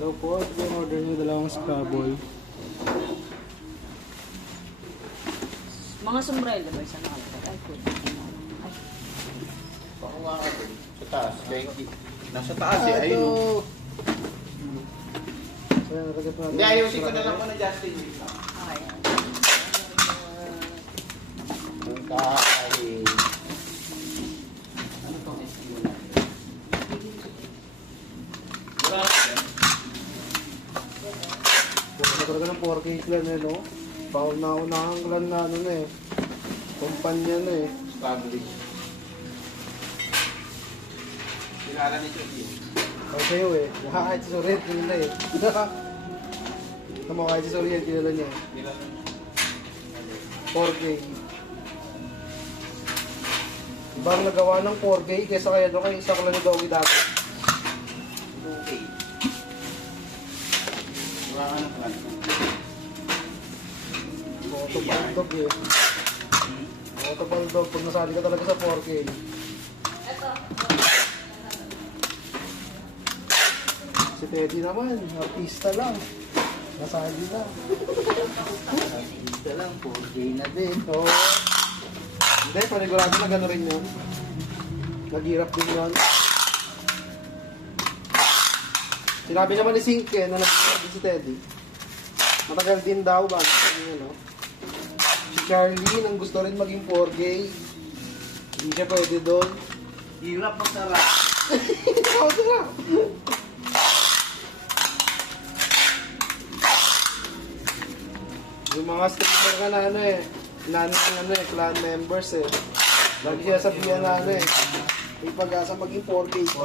Hello po, ito yung order nyo, dalawang scrabble. Mga sombrero ba isang outfit? Ay, good. Ay, Pakuha ka sa taas. Nasa taas eh, ayun o. Kaya nakagat natin. Hindi, ayusin ko na lang muna, Justin. okay. Ang kain. Ano to? Wala ka yan. Puro talaga ng 4K clan eh, no? Pauna-unahang clan na ano na eh. Kumpanya na eh. Established. Kilala ni Chucky. Ay sa'yo eh. Kahit si Soret, kilala eh. Tama, kahit si Soret, kilala niya. Kilala niya. 4K. Ibang nagawa ng 4K kesa kaya doon kay isa ka lang ni Doggy dati. Okay. Wala ka ng plan. Autopaldog eh. Autopaldog pag nasali ka talaga sa 4K. Si Teddy naman, artista lang. Nasali na. Ito lang, 4K na din. Oo. Hindi, panigurado na gano'n rin yun. Naghirap din yun. Sinabi naman ni Sinke na naghirap din si Teddy. Matagal din daw ba? No? Si Charlie nang gusto rin maging 4K. Hindi siya pwede doon. Hirap masarap. Oo, sarap. Yung mga streamer ka na ano eh, clan members eh. Lagi siya sabihan na ano eh, may pag-asa maging 4K ko.